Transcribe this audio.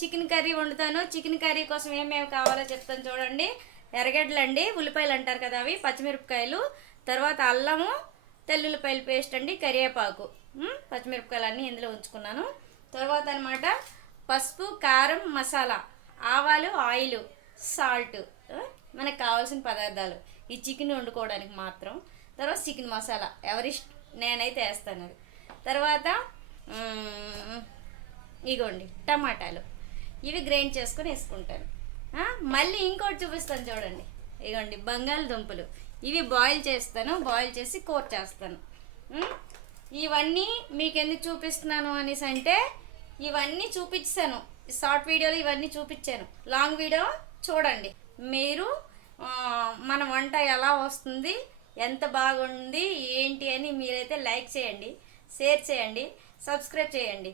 Chicken curry వండుతాను. Chicken curry కోసం ఏమేమి కావాలో చెప్తాను చూడండి. ఎర్రగడ్డలు అండి, ఉల్లిపాయలు అంటారు కదా అవి, పచ్చిమిరపకాయలు, తర్వాత అల్లము, తెల్లుల్లిపాయల పేస్ట్ అండి, కరివేపాకు, పచ్చిమిరపకాయలు అన్నీ ఇందులో ఉంచుకున్నాను. తర్వాత అనమాట పసుపు, కారం, మసాలా, ఆవాలు, ఆయిల్, సాల్ట్, మనకు కావాల్సిన పదార్థాలు ఈ చికెన్ వండుకోవడానికి మాత్రం. తర్వాత చికెన్ మసాలా నేనైతే వేస్తాను అది. తర్వాత ఇగోండి టమాటాలు, ఇవి గ్రైండ్ చేసుకొని వేసుకుంటాను. మళ్ళీ ఇంకోటి చూపిస్తాను చూడండి. ఇగోండి బంగాళదుంపలు, ఇవి బాయిల్ చేస్తాను, బాయిల్ చేసి కూర చేస్తాను. ఇవన్నీ మీకు ఎందుకు చూపిస్తున్నాను అనేసి అంటే ఇవన్నీ చూపించాను షార్ట్ వీడియోలో, ఇవన్నీ చూపించాను. లాంగ్ వీడియో చూడండి మీరు. మన వంట ఎలా వస్తుంది, ఎంత బాగుంది ఏంటి అని మీరైతే లైక్ చేయండి, షేర్ చేయండి, సబ్స్క్రైబ్ చేయండి.